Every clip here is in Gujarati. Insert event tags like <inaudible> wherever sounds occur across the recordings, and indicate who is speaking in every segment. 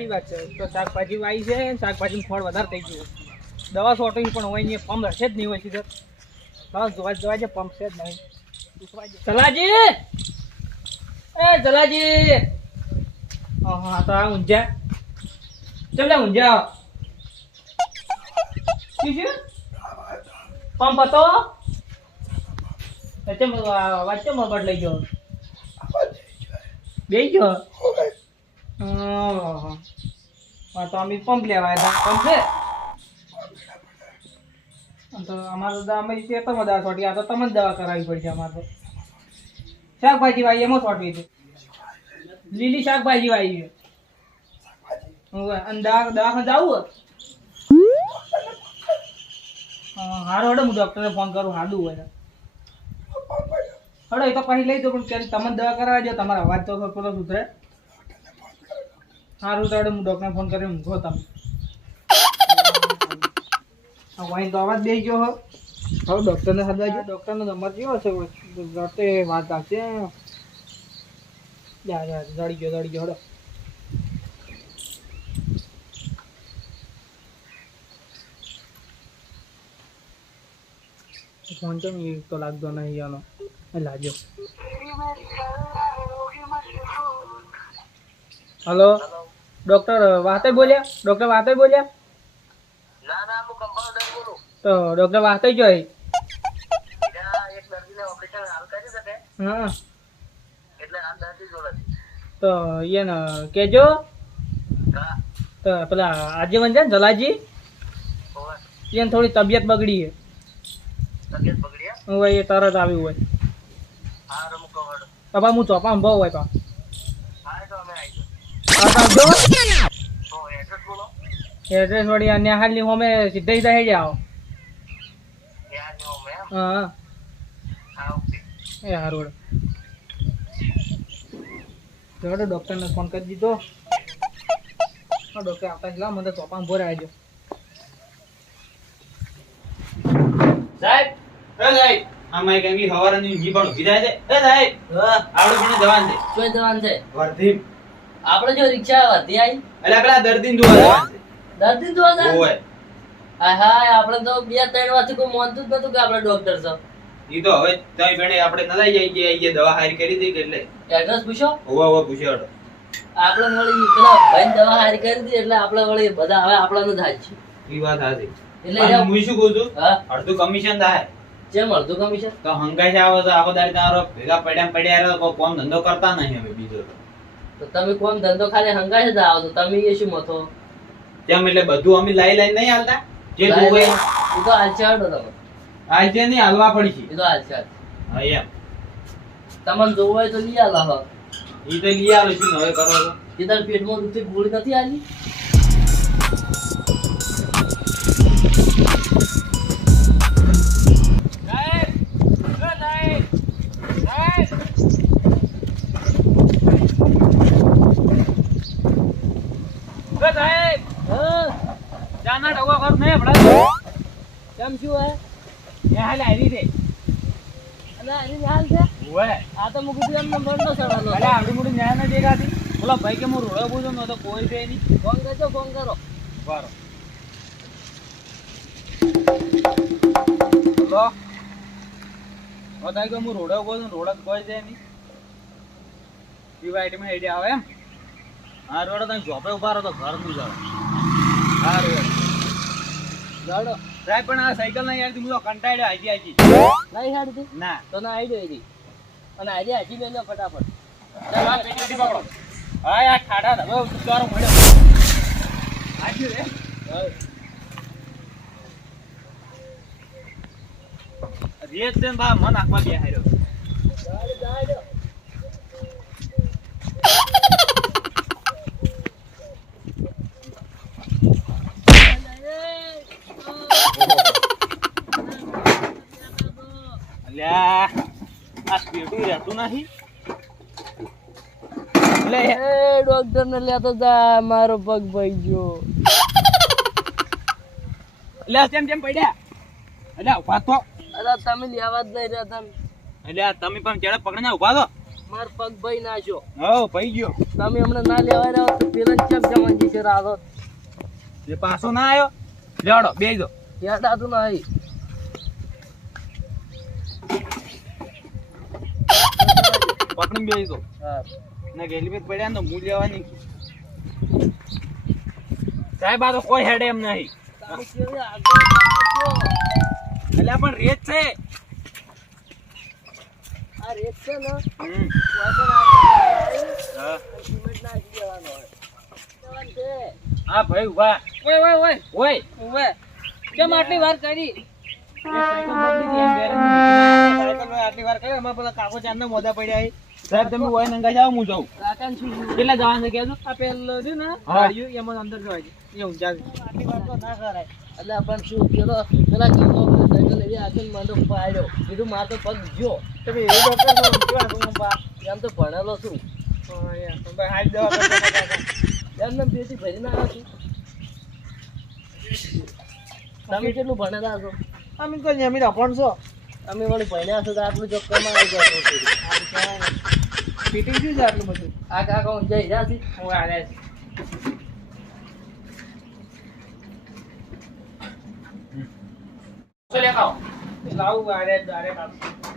Speaker 1: સારી વાત છે. તો શાકભાજી વાવી છે ને શાકભાજીનું ફળ વધારે થઈ ગયું. દવા છોટવી પણ હોય નહીં પંપ હશે જ નહીં હોય સીધો. બસ જોવા જોવા છે પંપ છે જ નહીં. જલાજી! એ જલાજી! હા તો આ ઊંઝા. ચલે ઊંઝા? પંપ હતો? ચમ બદલાઈ ગયો? બે ગયો? તો અમે પંપ લેવા પંપ છે? તો અમારે તો અમે છે તો દવા છોટી, આ તો તમે જ દવા કરાવવી પડશે અમારે તો. શાકભાજી ભાઈ એમાં છોટવી છે. લીલી શાકભાજી વાવી. અને દવા દવાખાને જવું હારો હડો, હું ડૉક્ટરને ફોન કરું, હાડું હોય. હડો, એ તો પછી લઈ દો પણ તમે દવા કરાવવા જો તમારો અવાજ તો થોડો સુધરે. સારું તાડે હું ડૉક્ટરને ફોન કરીને ઊંઘો તમે વાઈન તો અવાજ દઈ ગયો હો. હવે ડૉક્ટરને સદવા જો ડૉક્ટરનો નંબર કેવો છે રતે વાત આવશે જા જા જડી ગયો જડી ગયો હડો. ફોન કેમ એ તો લાગતો નહીં આનો. એ લાગ્યો. હલો ડોક્ટર વાતે બોલ્યા? ડોક્ટર વાતે બોલ્યા?
Speaker 2: ના ના હું કમ્પાઉન્ડર બોલું.
Speaker 1: તો ડોક્ટર વાતે જોઈ.
Speaker 2: એક દર્દીને ઓપરેશન હાલ કરી શકે
Speaker 1: હા.
Speaker 2: એટલે આ દર્દી જોડે.
Speaker 1: તો એને કેજો. તો પેલા આજે છે ને જલાજી?
Speaker 2: હોવે.
Speaker 1: એને થોડી તબિયત બગડી છે.
Speaker 2: તબિયત બગડી
Speaker 1: હોય એ તરત આવ્યું હોય.
Speaker 2: હા રમકો હું covered.
Speaker 1: તો પા હું ચોપા બહુ હોય પા
Speaker 2: એડ્રેસ
Speaker 1: વળી અન્ય હાલની હોમે સીધા સીધા હે જાઓ હા. એ હારું જોડે ડૉક્ટરને ફોન કરી દીધો. ડૉક્ટર આવતા લાવ મને ચોપામાં ભોરે આવજો
Speaker 3: સાહેબ એ સાહેબ આમાં એક એવી હવારની ઊંઘી પણ ઊભી થાય છે. એ સાહેબ આપણે પણ જવાન છે?
Speaker 4: કોઈ દવાન છે?
Speaker 3: વર્ધી
Speaker 4: આપણે જો રિક્ષા વધી આવી
Speaker 3: એટલે પેલા દર્દીને જોવા જવાન છે.
Speaker 4: દર્દી જોવા જાય
Speaker 3: ઓય
Speaker 4: હાય હા આપણે તો બે ત્રણ વારથી કોઈ માનતું જ નતું કે આપણે ડોક્ટર છો.
Speaker 3: ઈ તો હવે તઈ બેને આપણે નલાઈ જઈ ગયા ઈ દવા હારી કરી દી એટલે?
Speaker 4: એડ્રેસ પૂછો.
Speaker 3: હોવા હોવા પૂછ્યો હતો
Speaker 4: આપણે વળી પેલા ભાઈ દવા હારી કરી દી એટલે આપણે વળી બધા હવે આપણાનું હાથ છે.
Speaker 3: ઈ વાત હાચી
Speaker 4: એટલે
Speaker 3: હું શું કહું છું?
Speaker 4: હા.
Speaker 3: અડધું કમિશન થાય.
Speaker 4: જેમ અડધું કમિશન
Speaker 3: તો હંગાઈ આવે તો આખો દાડી તારો ભેગા પડ્યા પડ્યા રહે તો કોઈ ધંધો કરતા નહીં હવે બીજો તો.
Speaker 4: તો તમે કોમ ધંધો ખાલી હંગાઈ જ આવો તો તમે એ શું મથો?
Speaker 3: તેમ એટલે બધું અમે લાઈ લાઈ નહીં હાલતા? જે જોવે.
Speaker 4: એ તો હાલશે હડો
Speaker 3: આજે નહીં હાલવા પડી
Speaker 4: એ તો હાલશે.
Speaker 3: હા એમ.
Speaker 4: તમને જોવે હોય તો લઈ આલા હો
Speaker 3: એ તો લઈ આવે શું હવે કરો. તો
Speaker 4: પેટમાં દુખતી ગોળી નથી આલી કેમ શું હે
Speaker 1: એ આવી રે.
Speaker 4: અને આની હાલ છે?
Speaker 1: ઓએ
Speaker 4: આ તો મુકું એમને બંધો ચડાલો
Speaker 1: અરે આવડી મોટી ન્યાય ના દેખાતી? બોલો ભાઈ કે હું રોડે ન તો કોઈ બે નહીં.
Speaker 4: ફોન કરજો ફોન કરો.
Speaker 1: બારો હલો બતાય કે હું રોડે બોજો રોડે કોઈ છે નહીં. માં હેડી આવે એમ. હા રોડે તમે જોપે ઊભા રહો તો ઘરનું જાવ હા રોડ.
Speaker 4: જાડો.
Speaker 1: સાહેબ પણ આ સાયકલ ના યાર હું તો કંટાળ્યો હાજી હાજી
Speaker 4: નહીં હાડતી?
Speaker 1: ના.
Speaker 4: તો ના આઈડિયો એરી અને આજે હાજી લો ફટાફટ.
Speaker 1: આ હા યાર ઠાઠા હવે ઉતારો મળ્યો. હાજી રે રેત છે બા મન આખમાં બે હાર્યો. અલ્યા આ સ્પીડું
Speaker 4: ને લેતો જા મારો પગ ભાઈ ગયો
Speaker 1: તેમ પડ્યા એટલે ઊભા તો
Speaker 4: તમે લેવા જ નહીં રહ્યા તમે
Speaker 1: એટલે તમે પણ ચડે પકડીને ઊભા તો
Speaker 4: પગ ભાઈ નાખ્યો
Speaker 3: હો ભાઈ ગયો
Speaker 4: તમે હમણાં ના લેવા રહ્યા તો પેલા છે રાધો
Speaker 3: એ પાછો ના આવ્યો લેડો બે દો
Speaker 4: યાદ આતું ના આવી
Speaker 3: પકડી બે દો
Speaker 4: હા.
Speaker 3: ના ગેલી પેટ પડ્યા ને તો હું લેવાની
Speaker 1: સાહેબ આ તો કોઈ હેડે એમ નહીં?
Speaker 3: એટલે પણ રેત છે.
Speaker 4: આ રેત છે ને
Speaker 3: હા. ભાઈ ઊભા.
Speaker 1: ઓય ઓય ઓય.
Speaker 3: ઓય.
Speaker 1: ઓય કેમ આટલી વાર કરી?
Speaker 3: આટલી વાર કરી અમારા પેલા કાકો ચાંદના મોદા પડ્યા સાહેબ તમે ઓય નંગા જાઓ હું જાઉં.
Speaker 1: કેટલા જવાનું છે કહેજો. આ પેલો છે ને ગાડીઓ એમાં અંદર જવાય છે. એ આટલી વાર તો ના કરાય.
Speaker 4: એટલે પણ શું પેલો પેલા કાકો સાયકલ એવી આગળ માંડો પાડ્યો. કીધું માર તો પગ જો
Speaker 1: તમે એ ડોક્ટર છો કેવા
Speaker 4: એમ તો ભણેલો છું. એમને પેટી ભરીને આવ્યો છું. તમે કેટલું ભણેલા છો?
Speaker 1: અમે તો નિયમિત અપણ
Speaker 4: અમે વળી ભણ્યા છો તો આટલું ચોક્કસમાં આવી ગયા
Speaker 1: ફિટિંગ શું છે આટલું બધું?
Speaker 4: આ કાકા હું જઈ રહ્યા
Speaker 1: હું છે? લાવું દારે કામ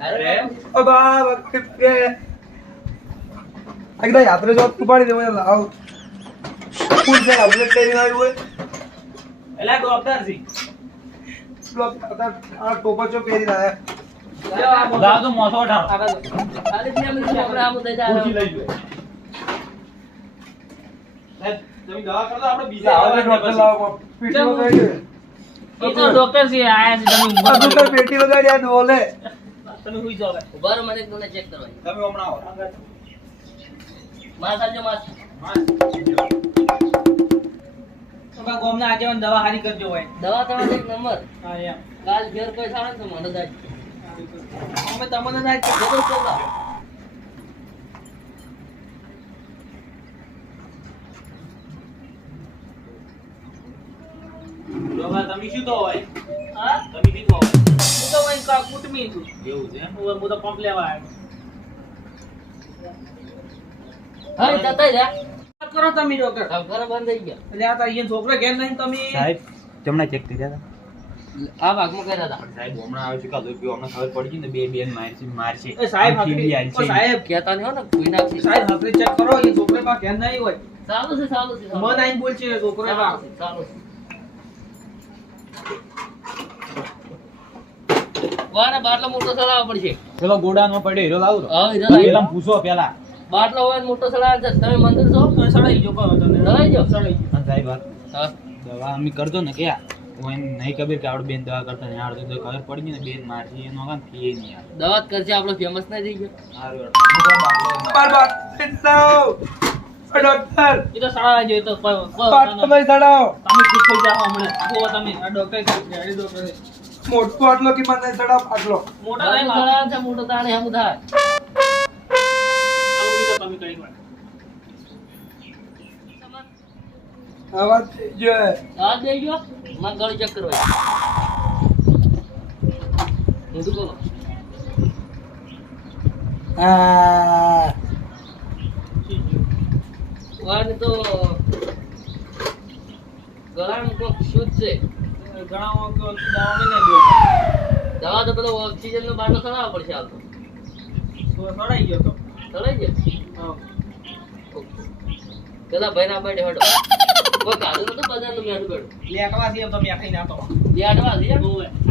Speaker 4: અરે
Speaker 5: એકદમ યાત્રા જોબ ઉપાડી દે મને લાવ ફૂલ છે આપણે કરીને આવ્યું હોય.
Speaker 3: એલા ડોક્ટર જી
Speaker 5: પેલો આ ટોપા ચો પહેરીને રહ્યા
Speaker 3: લાવ મોસો ઉઠાવો.
Speaker 1: આગળ જો.
Speaker 4: ખાલી બે મિનિટ આપણે આમ થઈ જાય
Speaker 3: ખુરશી લઈ લો તમે દવા કરો આપણે બીજા
Speaker 5: લાવો ડોક્ટર લાવો પીટી વગાડી
Speaker 1: તો ડોક્ટર છે આયા છે તમે ઊંઘવા
Speaker 5: આ તો તારી પેટી વગાડી આ ડોલે
Speaker 1: તમે હુઈ જાઓ
Speaker 4: ઊભા રહો મને એક ચેક કરવા
Speaker 3: તમે હમણાં આવો.
Speaker 4: માસ
Speaker 1: તમારા ગામના આગેવાન દવા હારી કરજો હોય.
Speaker 4: દવા તમારે એક નંબર.
Speaker 1: હા એમ.
Speaker 4: કાલ ઘેર કોઈ થાય તો મને દાજ
Speaker 1: અમે તમને ના
Speaker 4: જતો ચોલા
Speaker 3: તમે શું તો હોય
Speaker 1: હા?
Speaker 3: તમે શું તો હોય
Speaker 1: હું તો અહીં કા- કુટુંબી છું.
Speaker 3: એવું છે એમ?
Speaker 1: હું હું તો પંપ લેવા આવ્યો.
Speaker 4: હવે જતા જા.
Speaker 1: કરો તમે ડોક્ટર
Speaker 4: કામ બંધ થઈ ગયા.
Speaker 1: એટલે આ તો અહીંયા છોકરો ઘેર નહીં તમે.
Speaker 3: સાહેબ તમને ચેક કર્યા હતા.
Speaker 4: આ ભાગમાં કર્યા હતા.
Speaker 3: સાહેબ હમણાં આવે છે કાં તો હમણાં ખબર પડી ગઈ ને બે બેન મારશે મારશે.
Speaker 1: એ સાહેબ હકરી-
Speaker 3: છે.
Speaker 1: સાહેબ
Speaker 4: કહેતા નહીં હો ને કોઈ નાખી
Speaker 1: સાહેબ હકરી ચેક કરો એ છોકરે પાસે ઘેર નહીં હોય.
Speaker 4: ચાલુ છે ચાલુ છે
Speaker 1: મન આઈને બોલ છે છોકરો
Speaker 4: ચાલુ ચાલુ છે. વારે બાટલો મોટો ચલાવવો પડશે.
Speaker 3: પેલો ગોડાનો પડે હીરો લાવું
Speaker 4: હવે હીરો લાવી.
Speaker 3: પૂછો પેલા.
Speaker 4: બાટલો હોય મોટો ચલાવે છે તમે મંદિર છો?
Speaker 1: સડાઈ જો કહો તમે
Speaker 4: સડાઈ જાઓ?
Speaker 1: સડાઈ
Speaker 3: હા સાહેબ
Speaker 4: હા.
Speaker 3: દવા અમે કરતો ને ક્યાં હું નહીં ખબર કે આપણે બેન દવા કરતા નહીં આવડે તો ખબર પડી ગઈ ને બેન મારશે એનો કામ ફીએ નહીં આવે
Speaker 4: દવા જ કરશે આપણો ફેમસ ના થઈ ગયો.
Speaker 3: સારું
Speaker 5: બાર બાર લાવ ડોક્ટર.
Speaker 1: એ તો સડાવા જોઈએ તો કોઈ કોઈ તમે
Speaker 5: સડાવો.
Speaker 1: ખુશ થઈ જાઓ હમણાં. જુઓ તમે આ ડોક્ટર ગાડી ડોક્ટર છે.
Speaker 5: મોટો આટલો કે મને સડાવ આટલો
Speaker 1: મોટો નહીં
Speaker 4: બાટલો છે મોટો તાણે હમ થાય.
Speaker 1: આવું કીધું તમે કઈ વાર
Speaker 5: આવાજ થઈ ગયો હે.
Speaker 4: આ દઈ ગયો? માં ગળ ચેક કરવા મોટું બોલો.
Speaker 5: આ.
Speaker 4: વાને તો ગળામાં કોક શુદ્ધ છે.
Speaker 1: ઘણા વખત દવા નહીં
Speaker 4: દવા તો પેલો ઓક્સિજન નો બાટલો ખરાબ પડશે
Speaker 1: આવતો સડાઈ ગયો તો.
Speaker 4: ચડાઈ જાય
Speaker 1: હા.
Speaker 4: પેલા ભાઈ ના બેઠે હટો. કોઈ કાઢું નતું બજારનું મેઠું બેઠું
Speaker 1: લેટવા છે તો
Speaker 4: લેટવા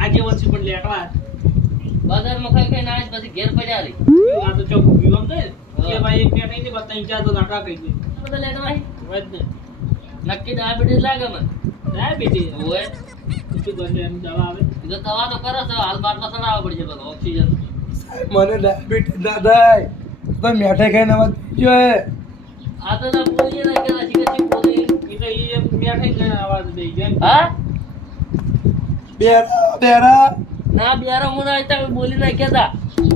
Speaker 1: આજે પણ લેટવા
Speaker 4: બજારમાં ખાઈ ખાઈ ના પછી ઘેર પડ્યા રહી
Speaker 1: આ તો ચોખ્ખું પીવાનું છે કે ભાઈ એક નહીં બધા ત્રણ ચાર તો કહી દે.
Speaker 4: બધા લેટવા
Speaker 1: ને.
Speaker 4: નક્કી ડાયાબિટીસ લાગે મને.
Speaker 1: ડાયાબિટીસ
Speaker 4: હોય
Speaker 1: શું બને એમ દવા આવે?
Speaker 4: તો દવા તો કરો છો હાલ બાટલો ચડાવવો પડશે પેલો ઓક્સિજન
Speaker 5: સાહેબ, મને ડાયાબિટીસ ના થાય. તો મેઠે ખાઈને આવાજ થઈ
Speaker 4: આ તો બોલીએ ના કે
Speaker 5: બેરા બેરા?
Speaker 4: ના બિયારો હું ના બોલી ના કેતા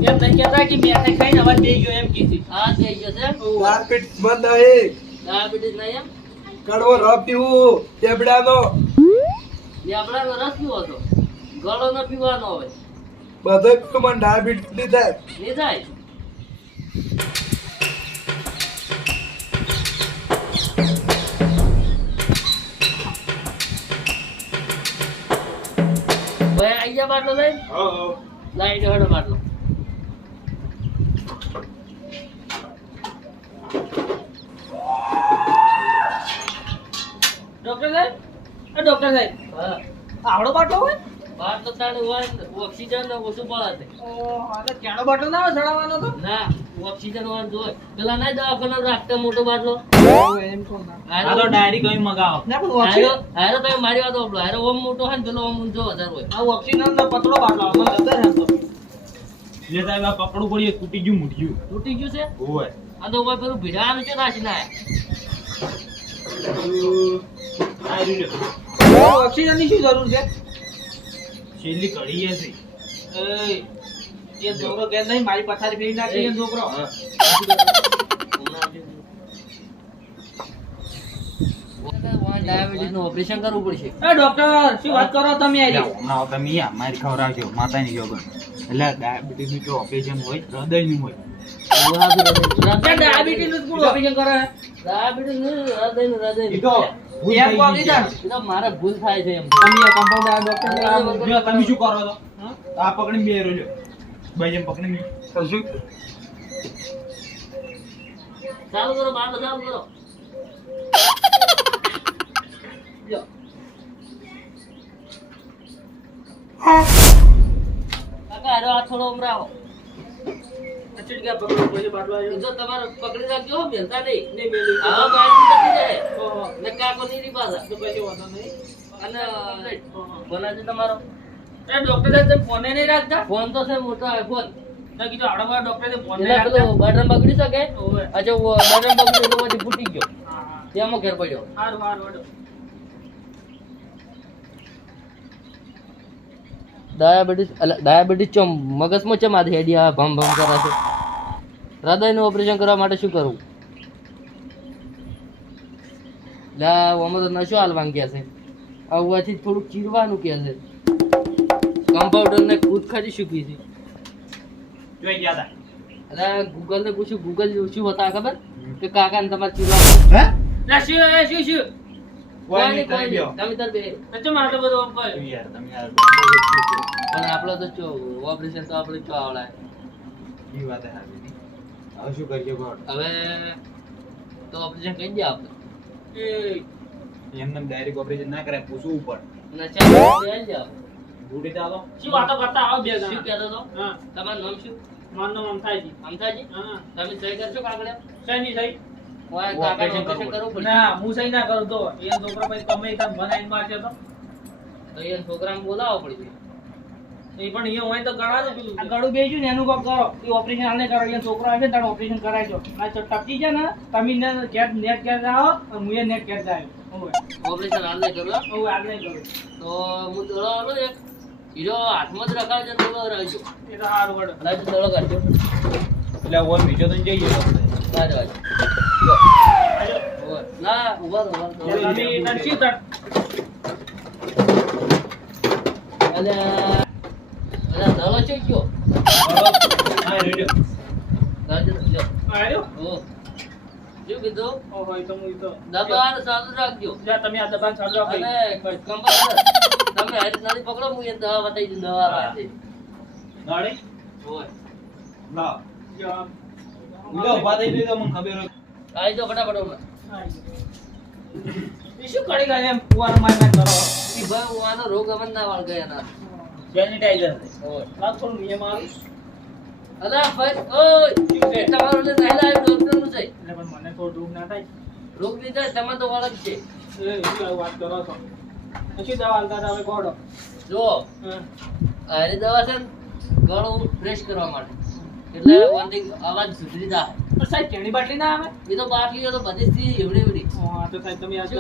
Speaker 1: એમ નહીં કહેતા કે મેં ખાઈને અવાજ દઈ ગયો એમ કીધી.
Speaker 4: હા થઈ ગયો છે.
Speaker 5: ડાયાબિટીસ બંધ આવે
Speaker 4: ડાયાબિટીસ નહીં એમ.
Speaker 5: કડવો રસ પીવું ચેબડાનો
Speaker 4: એ રસ પીવો તો. ગળો ન પીવાનો હવે
Speaker 5: બધો મને ડાયાબિટીસ નહીં થાય.
Speaker 4: નહીં થાય? દે બાટલો લઈ
Speaker 3: હો હો.
Speaker 4: લાઈ દે હડો બાટલો
Speaker 1: ડોક્ટર સાહેબ? એ ડોક્ટર સાહેબ.
Speaker 4: હા.
Speaker 1: આવડો બાટલો હોય
Speaker 4: બાટલો તાણે હોય ઓક્સિજન ઓછું પડે છે.
Speaker 1: ઓહ, આ તો કેનો બાટલો ના ચડાવવાનો તો?
Speaker 4: ના ઓક્સિજન હોય. તો પેલા ના દવાખાના રાખતા મોટો બાટલો
Speaker 1: એમ કહું ના.
Speaker 3: આ તો ડાયરી કઈ મગાવો.
Speaker 1: ના પણ
Speaker 4: હારો તમે મારી વાત હારો ઓમ મોટો હોય ને પેલો ઓમ ઊંચો વધારે હોય.
Speaker 1: આ ઓક્સિજન નો પતળો બાટલો.
Speaker 3: લે સાહેબ આ પકડું પડી તૂટી ગયું મૂઠ્યું.
Speaker 4: તૂટી ગયું છે?
Speaker 3: ઓય
Speaker 4: આ તો ઉપર પેલું ભીડાનું છે નાસી ના.
Speaker 3: આ
Speaker 1: ઓક્સિજનની શું જરૂર છે?
Speaker 3: છેલ્લી ઘડી
Speaker 1: એ છે. એ છોકરો કે નહીં મારી પથારી ફેરી નાખી એ છોકરો.
Speaker 4: ડાયાબિટીસનું ઓપરેશન કરવું પડશે.
Speaker 1: એ ડોક્ટર શું વાત કરો તમે
Speaker 3: હમણાં તમે મારી ખવડાવજો માતાની જોગન એટલે ડાયાબિટીસનું જો ઓપરેશન હોય હૃદયનું હોય.
Speaker 1: ડાયાબિટીસનું ઓપરેશન કરે
Speaker 4: ડાયાબિટીસનું હૃદયનું મારે ભૂલ થાય છે એમ.
Speaker 1: તમે આ કમ્પાઉન્ડર ડોક્ટર
Speaker 3: લ્યો, તમે શું કરો છો? આ પકડી બે રહ્યો ભાઈ જેમ પકડી
Speaker 5: શું?
Speaker 4: ચાલુ કરો બાટલો ચાલુ કરો. કાકા આ થોડો ઉમરાવો.
Speaker 1: ચીટકા પકડો કોઈ બાટલો આવ્યો.
Speaker 4: જો તમારો પકડી રાખજો હો, બેલતા નહીં.
Speaker 1: નહીં મેલી
Speaker 4: આવા બાટલી નથી જાય
Speaker 1: ઓહો
Speaker 4: ને કાકો નહીં પાછા.
Speaker 1: તો કોઈ વાંધો નહીં.
Speaker 4: અને બનાવજો તમારો.
Speaker 1: એ ડોક્ટર સાહેબ તમે ફોને નહીં રાખતા?
Speaker 4: ફોન તો છે મોટો આઈફોન
Speaker 1: ના કીધું ફોન નહીં
Speaker 4: એટલે બટન બગડી શકે? અચ્છા બટન બગડ્યું એટલે પછી ફૂટી ગયો.
Speaker 1: હા હા.
Speaker 4: તેમાં ઘેર પડ્યો.
Speaker 1: સારું સારું
Speaker 4: ડાયાબિટીસ ડાયાબિટીસ ચમ મગજમાં ચમ આ હેડિયા ભમ ભમ કરે છે? હૃદયનું ઓપરેશન કરવા માટે શું કરવું લા ઓમાં તો નશો હાલવાનું કહે છે. આવવાથી થોડુંક ચીરવાનું કહે છે. કમ્પાઉન્ડર ને ખુદ ખરી શીખી છે.
Speaker 3: જોઈ ગયા તા.
Speaker 4: અરે ગૂગલ ને પૂછ્યું ગૂગલ શું હતા ખબર? કે કાકા ને તમારે ચીરવા
Speaker 3: હે?
Speaker 1: શું શું શું?
Speaker 3: કોઈ નહીં, તમે
Speaker 4: કોઈ નહીં. તમે તાર બે
Speaker 1: ચમ આટલો બધો આમ કહ્યું?
Speaker 3: યાર, તમે યાર,
Speaker 4: પણ આપણો તો ચો ઓપરેશન તો આપણે ચો આવડાય
Speaker 3: વાત હે. હવે શું કરીએ બોલ?
Speaker 4: હવે તો ઓપરેશન કરી દે આપણે.
Speaker 3: એમને ડાયરેક્ટ ઓપરેશન ના કરાય પૂછવું પડે
Speaker 4: ના ચાલ આવી જાઓ.
Speaker 3: બુડી ચાલો
Speaker 1: શું વાતો કરતા? આવો બે
Speaker 4: શું કહેતો તો
Speaker 1: હા.
Speaker 4: તમારું નામ શું?
Speaker 1: મારું નામ અમથાજી.
Speaker 4: અમથાજી?
Speaker 1: હા.
Speaker 4: તમે સહી કરશો કાગળ
Speaker 1: સહી?
Speaker 3: કરવું
Speaker 4: પડશે
Speaker 1: ના હું સહી ના કરું તો. એ છોકરા પછી તમે બનાવીને મારશે તો.
Speaker 4: તો એ છોકરાને બોલાવો પડશે.
Speaker 1: એ પણ અહીંયા હોય તો ગળા પેલું. આ ગળું બેસ્યું ને એનું કોક કરો. એ ઓપરેશન હાલે કરો. અહીંયા છોકરો આવે ને તારે ઓપરેશન કરાવજો ના તો ટપકી જાય ને તમે ને ઘેર નેટ ઘેર જાઓ અને હું એ નેટ જાય હવે
Speaker 4: ઓપરેશન હાલ કરો કરવું એમ?
Speaker 1: હવે હાલ નહીં કરું.
Speaker 4: તો હું દોડો આલો એક. હીરો હાથમાં જ રખાવજો ને દોડો રહેજો
Speaker 1: એ તો સારું વડો
Speaker 4: લાવજો દોડો કરજો
Speaker 3: એટલે ઓર બીજો તો જઈએ.
Speaker 4: બાજુ બાજુ ના ઊભા ઊભા રહો.
Speaker 1: તમે તને શું તક?
Speaker 4: અલે અલે દડો છે ગયો
Speaker 3: હા, રેડિયો.
Speaker 4: લાવજો, લ્યો. ઓ શું કીધું
Speaker 1: ઓહો, તો હું તો
Speaker 4: દબાણ ચાલુ રાખજો
Speaker 1: જા તમે આ દબાણ ચાલુ રાખો.
Speaker 4: અને કમ્પાઉન્ડર તમે હારી નાની પકડો હું એ દવા બતાવી દઉં દવા રાખજે.
Speaker 3: નાળી?
Speaker 4: ઓય.
Speaker 3: લાવ.
Speaker 1: જો આમ.
Speaker 3: ઊંધા થઈ જાય તો મને ખબર
Speaker 4: આવી જાઓ ફટાફટ.
Speaker 1: એ શું કરી ગયા એમ કુવાનો માર માર કરો
Speaker 4: ભાઈ રોગ અમન ના વાળ ગયા ના
Speaker 3: સેનિટાઈઝર છે.
Speaker 1: થોડું નિયમ આવી.
Speaker 4: અલા ભાઈ ઓય તમારો ને નાયલા આવ્યો ડોક્ટરનું છે.
Speaker 1: એટલે પણ મને થોડું દુઃખ ના થાય.
Speaker 4: રોગ લીધા તમારે તો વાળા છે.
Speaker 1: એ વાત કરો છો? પછી દવા હાલતા હવે ગોળો.
Speaker 4: જો
Speaker 1: હા.
Speaker 4: દવા છે ને ગળું ફ્રેશ કરવા માટે. એટલે અવાજ સુધરી જાય.
Speaker 1: પણ સાહેબ કેણી બાટલી ના આવે?
Speaker 4: એ તો બાટલી તો બધી થી એવડી એવડી.
Speaker 1: હા તો સાહેબ તમે આ
Speaker 4: શું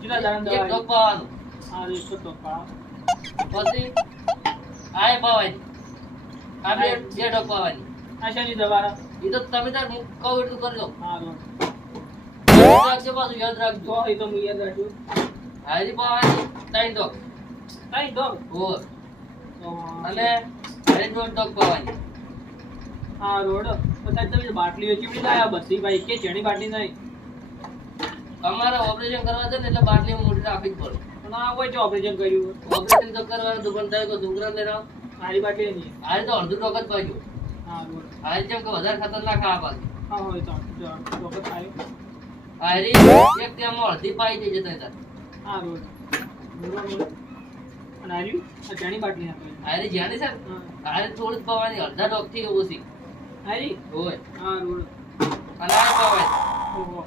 Speaker 1: કેટલા દાડા
Speaker 4: એક ડોક પાવાનું
Speaker 1: હા એક તો પાવ
Speaker 4: પછી આય પાવાની આ બે બે ડોક પાવાની
Speaker 1: આ શેની દવા
Speaker 4: એ તો તમે તાર કહું એટલું કરજો
Speaker 1: હા
Speaker 4: રાખજો પાછું યાદ રાખજો.
Speaker 1: એ તો હું યાદ રાખ્યું
Speaker 4: હારી પાવાની ત્રણ ડોક
Speaker 1: કઈ દો
Speaker 4: ઓ અને હારી દોઢ ડોક પાવાની
Speaker 1: હા રોડ. પછી તમે બાટલીઓ ચીવડી લાયા બધી ભાઈ કે ચેણી બાટલી નહીં.
Speaker 4: અમારે ઓપરેશન કરવા છે ને એટલે બાટલી મોટી રાખવી જ પડે.
Speaker 1: ના હોય તો ઓપરેશન કર્યું.
Speaker 4: ઓપરેશન તો કરવાનું હતું થાય તો છોકરા લઈને આવો.
Speaker 1: મારી બાટલી નહીં
Speaker 4: હારે તો અડધું ટોક જ
Speaker 1: હા
Speaker 4: હારે જેમ કે વધારે ખતરનાક આ પાછું
Speaker 1: હા હોય તો જો આવ્યો
Speaker 4: હારે એક ત્યાં અડધી પાઈ જતા હતા
Speaker 1: હા અને આ ચાણી બાટલી નાખી.
Speaker 4: હારે જ્યાં ને, હારે થોડું જ પાવાની અડધા ડોકથી ઓછી.
Speaker 1: આવી
Speaker 4: હોય.
Speaker 1: હા રોડ
Speaker 4: અને આ પાવાય
Speaker 1: ઓહો.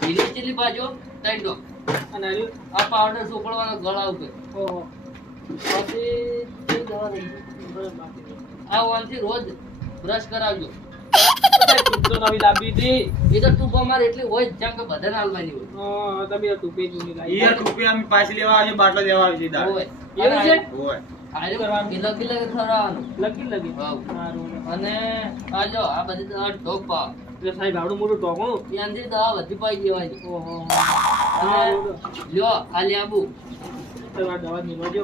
Speaker 4: ધીરે ચીલી બાજુ ત્રણ ટોક
Speaker 1: અને
Speaker 4: આ પાવડર સુકળવાનો ગળા ઉપર પછી દવા. આ વાનથી રોજ બ્રશ કરાવજો.
Speaker 1: નવી લાવી હતી.
Speaker 4: એ તો ટૂંકો મારે એટલી હોય જેમ કે બધાને હાલવાની હોય.
Speaker 1: તમે તો ટૂપી જૂની લાવી
Speaker 3: ઈ રૂપિયા અમે પાછી લેવા આવશે બાટલો લેવા
Speaker 4: હોય.
Speaker 1: એવું છે?
Speaker 3: હોય.
Speaker 1: લગી લગી
Speaker 4: હાવ.
Speaker 1: હા. રોડ
Speaker 4: અને આ જો આ બધી ઢોક પાવ
Speaker 1: એટલે સાહેબ આવડું મોટું ટોકણું
Speaker 4: ત્યાંથી દવા બધી પાઈ દેવાની લ્યો આ લેબુ
Speaker 1: દવા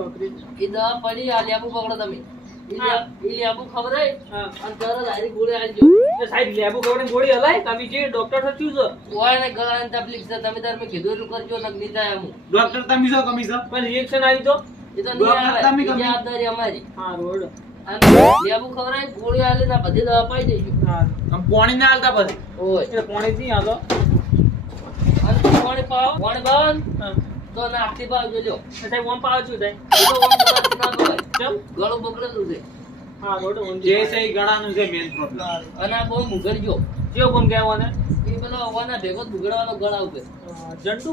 Speaker 1: અકરી
Speaker 4: એ દવા પડી આ લેબુ પકડો તમે. લેબુ
Speaker 1: હા.
Speaker 4: અને તરત આરી ગોળી
Speaker 1: સાહેબ લેબુ કવડે ગોળી હલાય. તમે જે ડોક્ટર થયું છે.
Speaker 4: કોઈ ને ગળાની તકલીફ છે. તમે તાર મેં કીધું એટલું કરજો નક થાય એમ
Speaker 3: ડોક્ટર તમે છો કમી છો?
Speaker 1: પણ રિએક્શન આવી તો?
Speaker 4: એ તો નહીં આવે. જવાબદારી અમારી.
Speaker 1: હા રોડ.
Speaker 4: લેબુ ખવડાય ગોળી આલે ને બધી દવા પાઈ દઈશું.
Speaker 3: આમ પોણી ના હાલતા પછી
Speaker 4: ઓય.
Speaker 1: એટલે પોણી થી આલો.
Speaker 4: અને પાણી પાવ? પાણી પાવ ને
Speaker 1: હા
Speaker 4: તો નાખતી પાવજો
Speaker 1: એટલે ઓમ પાવ છું સાહેબ.
Speaker 4: તો ઓમ દવાથી ના પવાય.
Speaker 1: ચમ?
Speaker 4: ગળું બગડેલું છે.
Speaker 1: હા રોડ
Speaker 3: જે છે ગળાનું છે મેન પ્રોબ્લેમ
Speaker 4: અને આ બહુ મુગરજો
Speaker 1: કેવો બોમ કહેવા ને?
Speaker 4: એ પેલો હવાના ભેગો જ બગડવાનો ગળા ઉપર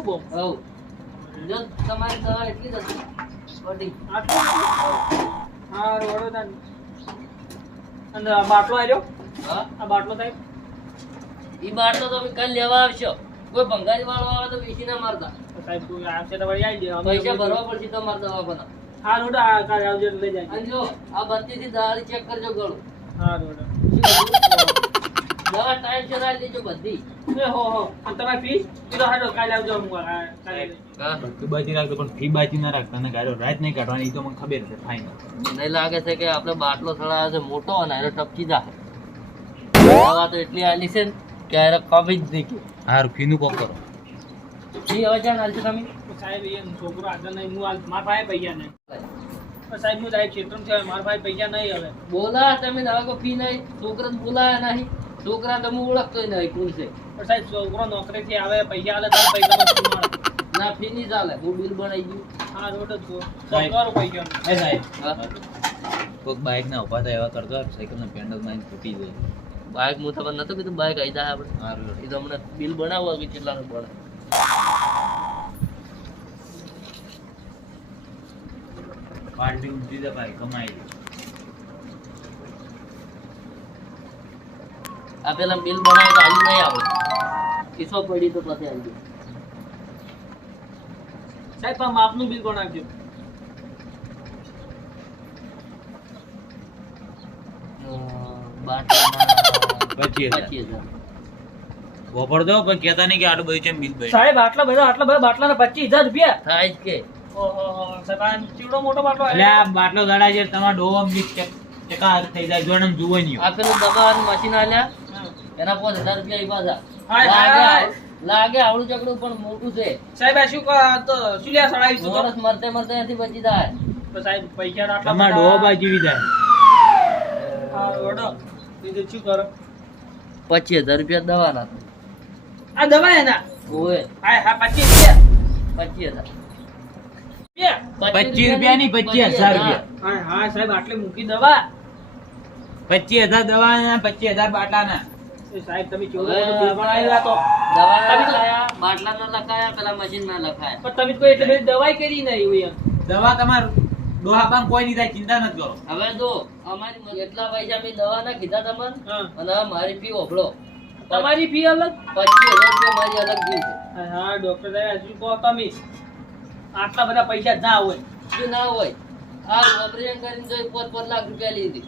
Speaker 1: બોમ?
Speaker 4: હવ. જો તમારી દવા એટલી જ હતી.
Speaker 1: આટલું હા રોડ તાન અને બાટલો આવ્યો
Speaker 4: હા?
Speaker 1: આ બાટલો સાહેબ?
Speaker 4: ઈ બાટલો તો કાલ લેવા આવશો. કોઈ ભંગારી વાળો આવે તો વેચી ના મારતા.
Speaker 1: સાહેબ કોઈ આવશે તો વળી આવી જાય
Speaker 4: પૈસા ભરવા પડશે તમારે દવાખાના.
Speaker 1: હા રોડ આ કાલે આવજો લઈ જાય
Speaker 4: અને જો આ બત્તી થી દાળી ચેક કરજો ગળું.
Speaker 1: હા રોડ? <laughs>
Speaker 4: દવા ટાઈમ ચલાવી દેજો બધી.
Speaker 1: એ હો હો. અને તમારી ફીસ તો હાડો કાલે આવજો હું
Speaker 3: બધું બાજી રાખજો પણ ફી બાજી ના રાખતા. ને ગાડો રાત નહીં કાઢવાની તો મને ખબર છે ફાઇનલ
Speaker 4: મને લાગે છે કે આપણે બાટલો ચડાવ્યો છે મોટો અને એનો ટપકી જાય. દવા તો એટલી આલી છે ને કે કમી જ નહીં
Speaker 3: હારું ફીનું કોક કરો.
Speaker 4: ફી હવે જાણ હાલશે તમે?
Speaker 1: સાહેબ એ છોકરો આગળ નહીં હું હાલ- મારા ભાઈ નહીં. સાહેબ હું સાહેબ ક્ષેત્રમાં છે મારા ભાઈ પૈસા નહીં હવે
Speaker 4: બોલા તમે દવા કો ફી નહીં. છોકરા બોલાયા નહીં. છોકરા તમે ઓળખતો નહીં કોણ છે?
Speaker 1: પણ સાહેબ છોકરો નોકરીથી આવે પૈસા આલે તો પૈસા
Speaker 4: ના ફી નહીં ચાલે હું બિલ બનાવી દઉં
Speaker 1: હા રોડ જ છોકરો
Speaker 3: સાહેબ.
Speaker 1: ગયો
Speaker 3: એ સાહેબ. કોઈક બાઇક ના ઊભા થાય એવા કરતો સાયકલ ના પેન્ડલમાં તૂટી જાય.
Speaker 4: બાઇક હું તમને નતું કીધું બાઇક આવી જાય આપણે. એ તો હમણાં બિલ બનાવવા કે કેટલાનું પડે
Speaker 3: પાર્ટી ઉઠી દે ભાઈ કમાઈ લે.
Speaker 4: આ પેલા બિલ બનાવે તો હાલી નહીં આવે. કિસ્સો પડી તો પછી હાલી
Speaker 1: સાહેબ આ માપનું બિલ બનાવજો
Speaker 4: બાટલા
Speaker 3: વપર દો પણ કહેતા નહીં કે આટલું બધું છે બિલ ભાઈ
Speaker 1: સાહેબ આટલા બધા આટલા બધા બાટલાના પચીસ હજાર રૂપિયા.
Speaker 4: થાય કે.
Speaker 1: ઓહો સાહેબ આ ચીવડો મોટો બાટલો
Speaker 3: એટલે બાટલો ગાડા છે તમારો ડોવો મિક્સ ચકા થઈ જાય જોડમ જુઓ નહીં.
Speaker 4: આ પેલું દબાવાનું મશીન આલ્યા. એના પાંચ હજાર રૂપિયા ઈ પાછા. લાગે આવડું ચકડું પણ મોટું છે.
Speaker 1: સાહેબ આ શું કહો? તો શું લ્યા સડાવીશું તો?
Speaker 4: માણસ મરતે મરતે નથી બચી જાય.
Speaker 1: તો સાહેબ પૈસા આટલા
Speaker 3: તમારો બાજી જાય
Speaker 1: હા, ઓડો બીજું શું કરો?
Speaker 4: પચીસ હજાર રૂપિયા દવાના.
Speaker 1: આ દવા એના?
Speaker 4: ઓએ
Speaker 1: હા હા પચીસ
Speaker 4: પચીસ હજાર.
Speaker 3: પચીસ રૂપિયા ની પચીસ હજાર રૂપિયા.
Speaker 1: હા હા સાહેબ આટલે મૂકી દવા.
Speaker 3: પચીસ હજાર દવા ના પચીસ હજાર બાટલા ના
Speaker 1: એ સાહેબ તમે ચૌદ
Speaker 4: હવે
Speaker 1: બિલ બનાવ્યા તો
Speaker 4: દવા
Speaker 1: તમે તો-
Speaker 4: લખાયા બાટલા ના લખાયા પેલા મશીન ના લખાયા.
Speaker 1: પણ તમે કોઈ એટલે દવાઈ કરી નહીં
Speaker 3: દવા તમાર ડોહાબામ કોઈ નહીં થાય ચિંતા નથી કરો.
Speaker 4: હવે જો અમારી એટલા પૈસા મેં દવા ના કીધા તમને અને મારી ફી ઓભળો
Speaker 1: તમારી ફી અલગ?
Speaker 4: પચીસ હજાર રૂપિયા મારી અલગ ફી છે.
Speaker 1: હા, ડોક્ટર સાહેબ શું કહો તમે. આટલા બધા પૈસા ના હોય.
Speaker 4: શું ના હોય આ ઓપરેશન કરીને તો પાંચ પાંચ લાખ રૂપિયા લીધી.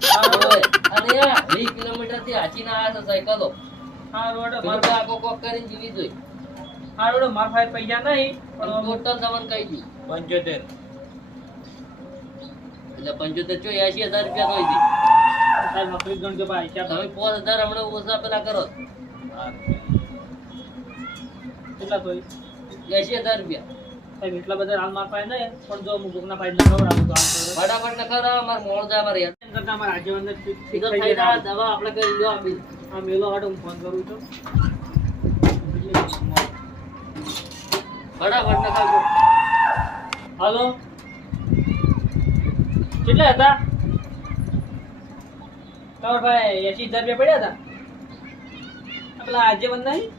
Speaker 4: અને આ વીસ કિલોમીટરથી હાચી ના આવ્યા છે સાયકલો
Speaker 1: હા રોડ
Speaker 4: તો આખો કોક કરીને જીવી જોઈ
Speaker 1: હા રોડ માર પાસે પૈસા નહીં પણ
Speaker 4: ટોટલ તમને કહી દી
Speaker 3: પંચોતેર
Speaker 4: એટલે પંચોતેર ચો એસી હજાર રૂપિયા કહી દી
Speaker 1: સાહેબ નોકરી જ ગણજો ભાઈ
Speaker 4: તમે પાંચ હજાર હમણાં ઓછા પેલા કરો
Speaker 1: કેટલા
Speaker 4: એસી હજાર રૂપિયા.
Speaker 1: સાહેબ એટલા બધા હાલ માર પાસે નહીં પણ જો હું ભૂખના પાસે લગાવડાવું તો
Speaker 4: ફટાફટ ને કરો અમારે મોડ જાય
Speaker 1: એમ કરતા અમારા આગેવાનને ફિટ
Speaker 4: એ તો
Speaker 1: થઈ
Speaker 4: થઈ
Speaker 1: જાય
Speaker 4: જાય દવા આપણે કરી દો આપી.
Speaker 1: આ મેલો હાટો હું ફોન કરું છું.
Speaker 4: ફટાફટ ને
Speaker 1: હાલો? કેટલા હતા? એસી હજાર રૂપિયા પડ્યા હતા? પેલા આજે બંધ નહીં?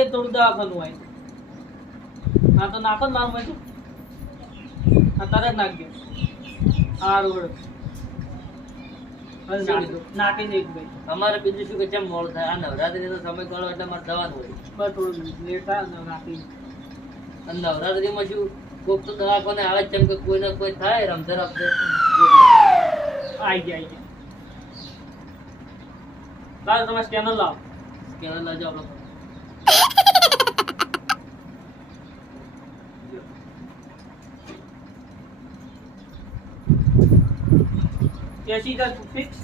Speaker 1: એ થોડું દવાખાનું હોય. હા તો નાખો ને મારું બધું. હા તરત નાખજો. સારું બરોબર હવે નાખી દે
Speaker 4: અમારે બીજું શું કે કેમ મોડ થાય. આ નવરાત્રીનો સમય કરો એટલે અમારે જવાનું હોય.
Speaker 1: બસ થોડું લેટ ને નાખી
Speaker 4: અને નવરાત્રીમાં શું? કોક તો દવાખાને આવે છે જેમ કે કોઈને કોઈ થાય રમતે રમતે
Speaker 1: આઈ ગયા આઈ ગયા. લાવ તમારે સ્કેનર લાવો.
Speaker 4: સ્કેનર લાજો આપણે.
Speaker 1: એસી હજાર ફિક્સ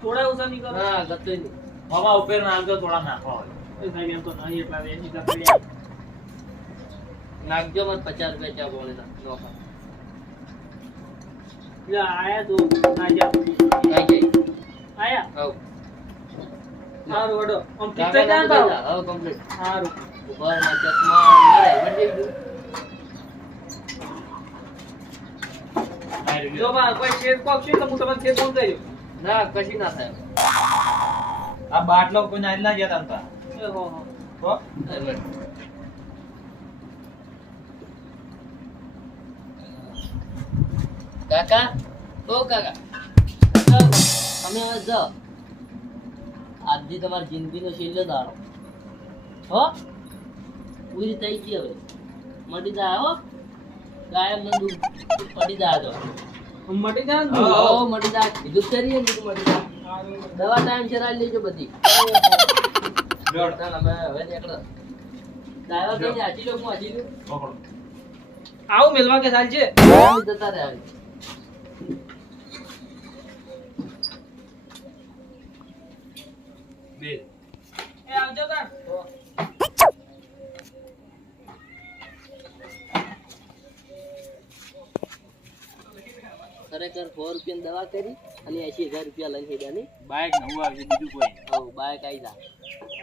Speaker 1: થોડા ઓછા નહીં કરો
Speaker 4: હા ગતે
Speaker 3: મામા ઉપર નાખજો થોડા નાખવા હોય.
Speaker 1: એ સાહેબ એમ તો નહીં એટલા એસી હજાર પડ્યા
Speaker 4: નાખજો મત પચાસ રૂપિયા ચા બોલે નોખા
Speaker 1: આયા તો.
Speaker 4: જાય
Speaker 1: આયા?
Speaker 4: હવ
Speaker 1: સારું વડો આમ કિચન ને ભાવ?
Speaker 4: હવે કમ્પ્લીટ
Speaker 1: સારું.
Speaker 4: ઊભા રહો, ચશ્મા. મારે હેલ્મેટ જઈ ગયું
Speaker 1: જો બા કોઈ શેર કોક તો હું તમને શેર ફોન કર્યો.
Speaker 4: ના કશી ના થાય.
Speaker 3: આ બાટલો કોઈ ના ના જતા હતા
Speaker 1: હો હો.
Speaker 3: હો?
Speaker 4: કાકા ઓ કાકા. ચાલ, અમે હવે જાઓ. આજથી તમારી જિંદગીનો છેલ્લો દાડો. હો? પૂરી થઈ ગઈ હવે. મટી જા હો કાયમનું દુઃખ પડી જા જો
Speaker 1: મટી જાય ને
Speaker 3: હો
Speaker 4: મટી જા કીધું કરીએ ને મટી જા દવા ટાઈમ છે રાઈ લેજો બધી.
Speaker 3: જોડ.
Speaker 4: ચાલ અમે હવે નીકળો. દાવા થઈ જાય આજી લો હું લો
Speaker 1: આવું મેલવા કે છે
Speaker 4: જતા રહે આવી
Speaker 3: બે.
Speaker 1: એ આવજો તાર.
Speaker 4: ખરેખર સો રૂપિયાની દવા કરી અને એસી હજાર રૂપિયા લઈને હેડ્યા નહીં.
Speaker 3: બાઈક નવું આવી બીજું કોઈ.
Speaker 4: હવ બાઈક આવી જા.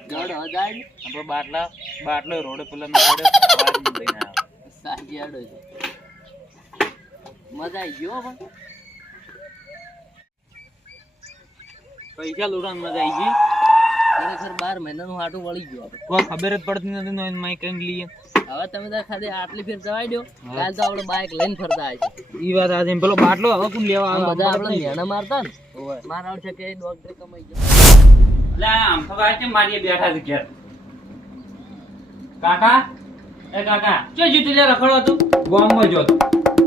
Speaker 4: દોઢ હજાર
Speaker 3: આપણે બાટલા બાટલો રોડ પેલા ના પડે લઈને આવ્યો.
Speaker 4: સાંજે છે. મજા આવી ગયો પણ.
Speaker 3: પૈસા લૂંટવાની મજા આવી ગઈ.
Speaker 4: ખરેખર બાર મહિનાનું હાટું વળી ગયો આપણે.
Speaker 3: કોઈ ખબર જ પડતી નથી ને માઈ કઈ લઈએ.
Speaker 4: હવે તમે તાર ખાલી આટલી ફેર જવાઈ દો. કાલ તો આપણે બાઇક લઈને ફરતા આવી
Speaker 3: ઈ વાત આજે પેલો બાટલો હવે કોણ લેવા આવે?
Speaker 4: બધા આપણે નેણા મારતા ને. મારા આવશે કે ડોક્ટર કમાઈ ગયો.
Speaker 3: એટલે આમ તો વાત કેમ મારીએ બેઠા છે ઘેર? કાકા? એ કાકા
Speaker 1: કે જીતી લે રખડો હતું
Speaker 3: ગામમાં જો તો.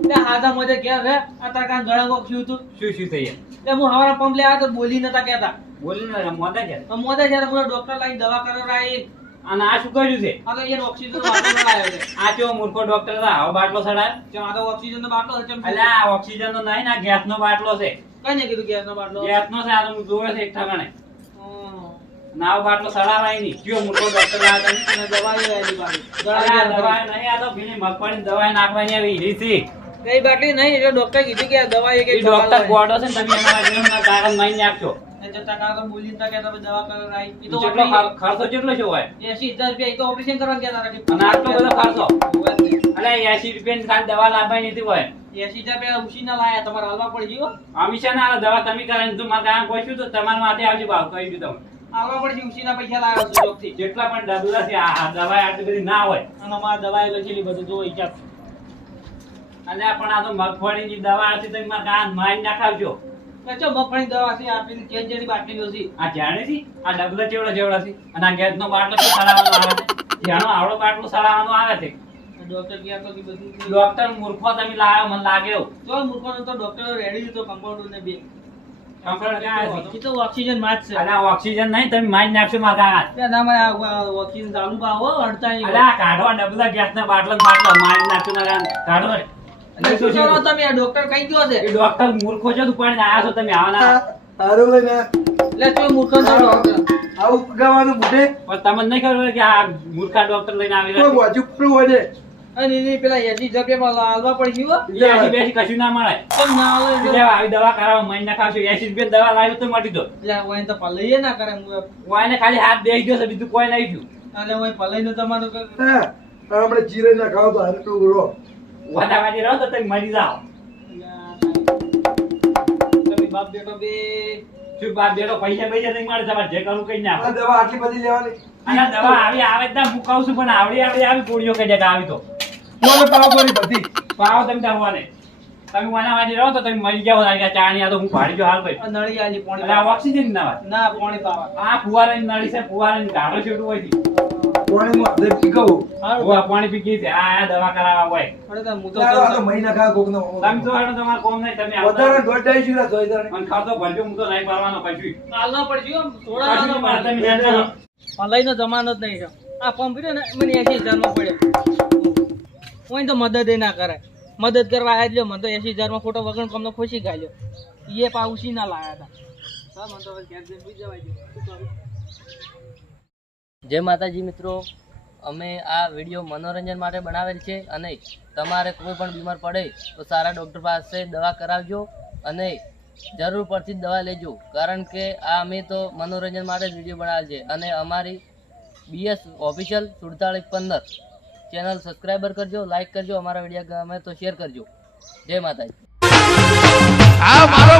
Speaker 1: તે હાથા મોજે કે રે આ તાર કાન ગળા ખ્યું તું?
Speaker 3: શું શું થઈ
Speaker 1: તે હું હવારા પંપ લે આવ્યો તો બોલી નતા કહેતા.
Speaker 3: બોલી ને મોદા છે
Speaker 1: તો મોદે જ્યારે પૂરો ડોક્ટર લાઈન દવા કરાવડાવી
Speaker 3: અને આ શું કર્યું છે?
Speaker 1: આ તો યાર ઓક્સિજન નો બાટલો લાવ્યો છે.
Speaker 3: આ કેવો મૂર્ખો ડોક્ટર આવો બાટલો સડાય.
Speaker 1: જેમ આ તો ઓક્સિજન નો બાટલો છે
Speaker 3: એટલે ઓક્સિજન નો નહીં ના ગેસ નો બાટલો છે.
Speaker 1: કઈ ને કીધું ગેસ નો બાટલો?
Speaker 3: ગેસ નો છે આ તો હું જોયો છે એક ઠકાણે
Speaker 1: હમ.
Speaker 3: ના આવો બાટલો સડાવાય નહીં. કયો મૂર્ખો ડોક્ટર લાવ્યા તમે?
Speaker 1: દવાઈ આવેલી
Speaker 3: બાટલી
Speaker 1: દવાઈ
Speaker 3: નહીં આ તો પેલી મગફળી દવાઈ નાખવાની આવી રીતી
Speaker 1: કઈ બાટલી નહીં એટલે ડોક્ટર કીધું કે આ દવાઈ કે
Speaker 3: ડોક્ટર ગોડો છે ને તમે એના કારણ નહીં નાખજો.
Speaker 1: જતા કાકા બોલી નતા કહેતા દવા કરાવડાવી ઈ તો
Speaker 3: કેટલો
Speaker 1: ઓપરેશન-
Speaker 3: ખર- ખર્ચો કેટલો છે હોય
Speaker 1: એંસી રૂપિયા ઈ તો ઓપરેશન કરવા ગયા હતા કે
Speaker 3: અને આટલો બધો ખર્ચો
Speaker 1: હોય જ ને.
Speaker 3: અલે ખાલી દવા લાવવાની નથી હોય.
Speaker 1: એંસી હજાર રૂપિયા ઉછીના લાયા તમારે હાલવા પડી ગયો?
Speaker 3: હંમેશા ના દવા તમે કરાવીને તું મારે કામ પૂછ્યું તો તમારા માથે આવજો ભાવ કહી દીધું
Speaker 1: ઉછીના પૈસા લાવ્યો છું.
Speaker 3: જેટલા પણ ડબલા છે આ દવા આટલી બધી ના હોય.
Speaker 1: અને અમારે દવાઈ લખેલી બધું જો હિસાબ.
Speaker 3: અને પણ આ તો મગફળીની દવા હતી તમે મારે કામ મારી નાખાવજો
Speaker 1: એ ચો મગફળી દવા છે આપેલી કેન જેની બાટલીઓ છે
Speaker 3: આ જાણે છે? આ ડબલા ચેવડા ચેવડા છે? અને આ ગેસનો બાટલો શું સડાવવાનો આવે છે? જાણો આવડો બાટલો સડાવવાનો આવે છે?
Speaker 1: ડોક્ટર ગયા તો કે બધું
Speaker 3: ડોક્ટર મૂર્ખો તમે લાવ્યો મને લાગ્યો
Speaker 1: તો મૂર્ખો તો ડોક્ટર રેડી દીધો કમ્પાઉન્ડર ને બે. ઓક્સિજન માજ છે?
Speaker 3: ઓક્સિજન નહીં તમે મારી નાખશો મારા
Speaker 1: ઓક્સિજન ચાલુ અડતા
Speaker 3: આ કાઢો ડબલા બાટલા ને બાટલા નાખશો મારા કાઢો. રે.
Speaker 1: શું કરો તમે? આ ડોક્ટર કઈ ગયો છે.
Speaker 3: એ ડોક્ટર મૂર્ખો છો તું પણ આયા છો તમે આવાના
Speaker 5: હારું ભાઈ ના
Speaker 1: એટલે તું મૂર્ખો છો ડોક્ટર.
Speaker 5: આવું ગાવાનું બુઢે
Speaker 3: પણ તમને નહીં ખબર કે આ મૂર્ખા ડોક્ટર લઈને આવી
Speaker 5: કોઈ બાજુ પર હોય
Speaker 1: અને એની પેલા એસી જગ્યામાં હાલવા પડી ગયું
Speaker 3: એસી બેસી કશું ના મળે.
Speaker 1: ના હાલે?
Speaker 3: આવી દવા કરાવો મહિને ના એસી રૂપિયા દવા લાવ્યો તો મટી દો
Speaker 1: એટલે ઓય તો પલઈએ ના કરે. હું
Speaker 3: હું ખાલી હાથ બેસી ગયો છે બીજું કોઈ નહીં થયું.
Speaker 1: એટલે ઓય પલઈને તમારું કર-
Speaker 5: આપણે જીરે ના ખાવ તો હારે પેલું
Speaker 3: વાદાવાદી રહો તો તમે મરી જાઓ
Speaker 1: તમે બાપ બેટો બે
Speaker 3: શું બાપ બેટો પૈસા પૈસા નહીં મળે તમારે જે કરવું કઈ ના
Speaker 5: દવા આટલી બધી લેવાની?
Speaker 3: અને આ દવા આવી આવે જ ના મુકાવું છું પણ આવડી આવડી આવી ગોળીઓ કઈ જગ્યા આવી તો.
Speaker 5: કોને પાવ કરી બધી.
Speaker 3: પાવ તમે હોવાને તમે વાનાવાદી રહો તો તમે મરી જાઓ તારી આ ચાણી આ તો હું ભાડી જો હાલ ભાઈ.
Speaker 1: નળી આલી પાણી
Speaker 3: ઓક્સિજન ના વાત
Speaker 1: ના પાણી પાવા.
Speaker 3: આ ફુવારાની નળી છે ફુવારાની ગાળો છેટું હોય છે.
Speaker 5: પાણીમાં દે પીકવું
Speaker 3: હું આ પાણી પીકી છે આ આ દવા કરાવવા હોય.
Speaker 1: અરે હું તો
Speaker 5: આ મહિના ખા કોક નો
Speaker 3: તમે તો હેડો તમારે કોમ નહીં તમે
Speaker 5: વધારે દોડાઈ શીરા જોઈ તારે.
Speaker 3: મને ખાતો ભરજો હું તો નહીં પાડવાનો
Speaker 1: પછી. પડશે હો, થોડા
Speaker 3: નહીં
Speaker 1: પડશે.
Speaker 3: તમે હેડો.
Speaker 1: પલાઈનો જમાનો જ નહીં છે આ પંપ રહ્યો ને મને એસી માં પડ્યો. કોઈ તો મદદ એ ના કરે મદદ કરવા આવ્યા જ લ્યો મને તો એસી હજારમાં ખોટો વગર કમનો ખુશી ગાલ્યો એ પાઉસી ના લાયા હતા. હા, મને તો ઘેર જઈને જવાય છે. શું કરું?
Speaker 4: જય માતાજી મિત્રો. અમે આ વીડિયો મનોરંજન માટે બનાવેલ છે અને તમારે કોઈ પણ બીમાર પડે તો સારા ડૉક્ટર પાસે દવા કરાવજો અને જરૂર પડતી જ દવા લેજો. કારણ કે આ અમે તો મનોરંજન માટે જ વીડિયો બનાવેલ છે અને અમારી બીએસ ઓફિશિયલ સુડતાળીસ પંદર ચેનલ સબસ્ક્રાઈબર કરજો, લાઈક કરજો, અમારા વીડિયો ગમે તો શેર કરજો. જય માતાજી.
Speaker 6: આ મારો